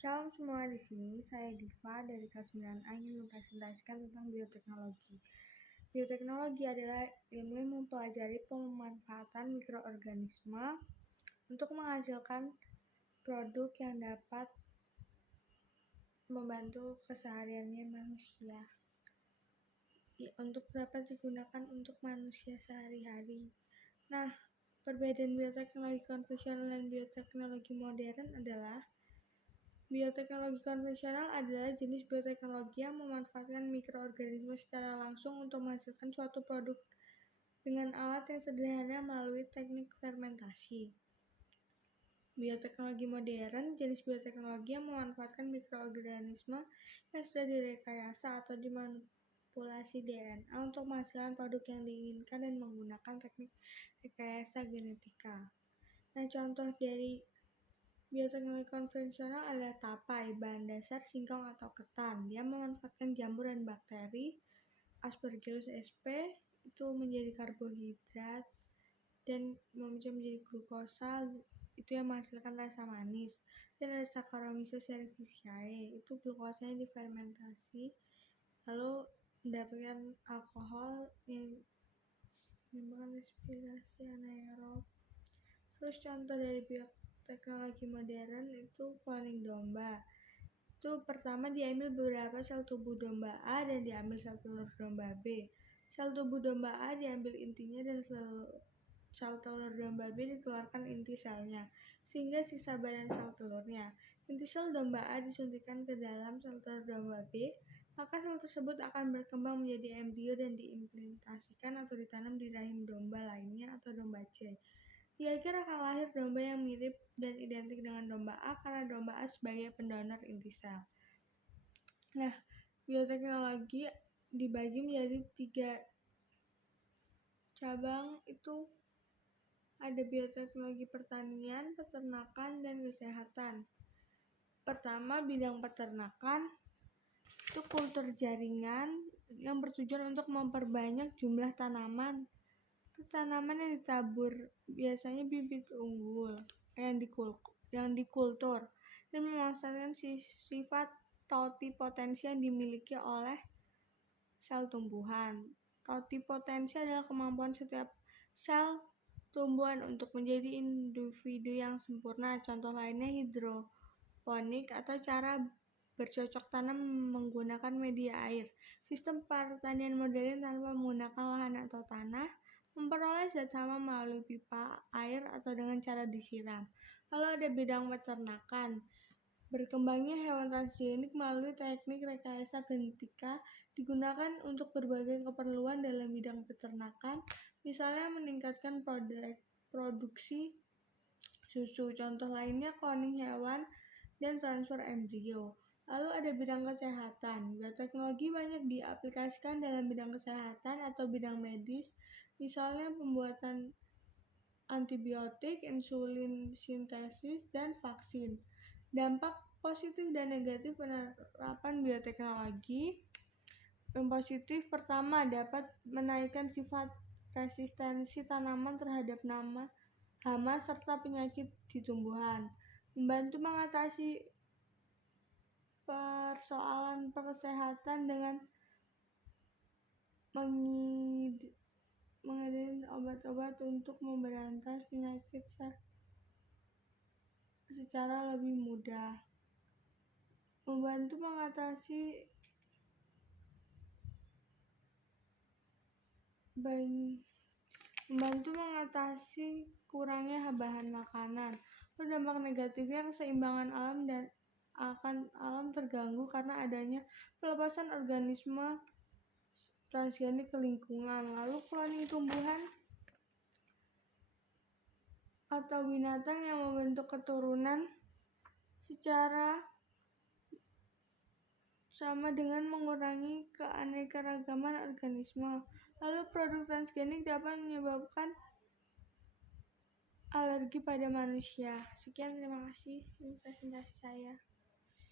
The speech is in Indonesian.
Shalom semua, di sini saya Diva dari kelas 9A ingin mempresentasikan tentang bioteknologi. Bioteknologi adalah ilmu yang mempelajari pemanfaatan mikroorganisme untuk menghasilkan produk yang dapat membantu kesehariannya manusia. Untuk dapat digunakan untuk manusia sehari-hari. Nah, perbedaan bioteknologi konvensional dan bioteknologi modern adalah bioteknologi konvensional adalah jenis bioteknologi yang memanfaatkan mikroorganisme secara langsung untuk menghasilkan suatu produk dengan alat yang sederhana melalui teknik fermentasi. Bioteknologi modern jenis bioteknologi yang memanfaatkan mikroorganisme yang sudah direkayasa atau dimanipulasi DNA untuk menghasilkan produk yang diinginkan dan menggunakan teknik rekayasa genetika. Nah, contoh dari bioteknologi konvensional adalah tapai, bahan dasar singkong atau ketan. Dia memanfaatkan jamur dan bakteri. Aspergillus sp itu menjadi karbohidrat dan memicu menjadi glukosa, itu yang menghasilkan rasa manis. Dan ada Saccharomyces cerevisiae, itu glukosanya difermentasi lalu mendapatkan alkohol yang menyebabkan respirasi anaerob. Terus contoh dari bioteknologi modern itu cloning domba. Itu pertama diambil beberapa sel tubuh domba A dan diambil sel telur domba B. Sel tubuh domba A diambil intinya dan sel telur domba B dikeluarkan inti selnya, sehingga sisa badan sel telurnya. Inti sel domba A disuntikkan ke dalam sel telur domba B, maka sel tersebut akan berkembang menjadi embrio dan diimplantasikan atau ditanam di rahim domba lainnya atau domba C. Kira-kira akan lahir domba yang mirip dan identik dengan domba A karena domba A sebagai pendonor inti sel. Nah, bioteknologi dibagi menjadi 3 cabang, itu ada bioteknologi pertanian, peternakan, dan kesehatan. Pertama, bidang peternakan, itu kultur jaringan yang bertujuan untuk memperbanyak jumlah tanaman. Tanaman yang ditabur biasanya bibit unggul yang dikultur dan memanfaatkan sifat totipotensi yang dimiliki oleh sel tumbuhan. Totipotensi adalah kemampuan setiap sel tumbuhan untuk menjadi individu yang sempurna. Contoh lainnya hidroponik atau cara bercocok tanam menggunakan media air. Sistem pertanian modern tanpa menggunakan lahan atau tanah, memperoleh zat hama melalui pipa air atau dengan cara disiram. Lalu ada bidang peternakan. Berkembangnya hewan transgenik melalui teknik rekayasa genetika digunakan untuk berbagai keperluan dalam bidang peternakan, misalnya meningkatkan produksi susu. Contoh lainnya cloning hewan dan transfer embrio. Lalu ada bidang kesehatan. Bioteknologi banyak diaplikasikan dalam bidang kesehatan atau bidang medis, misalnya pembuatan antibiotik, insulin sintesis, dan vaksin. Dampak positif dan negatif penerapan bioteknologi. Yang positif pertama, dapat menaikkan sifat resistensi tanaman terhadap hama serta penyakit di tumbuhan. Membantu mengatasi persoalan kesehatan dengan mengedit obat-obat untuk memberantas penyakit secara lebih mudah. Membantu mengatasi kurangnya bahan makanan. Lalu dampak negatifnya keseimbangan alam dan alam terganggu karena adanya pelepasan organisme transgenik ke lingkungan. Lalu cloning tumbuhan atau binatang yang membentuk keturunan secara sama dengan mengurangi keanekaragaman organisme. Lalu produk transgenik dapat menyebabkan alergi pada manusia. Sekian, terima kasih presentasi saya.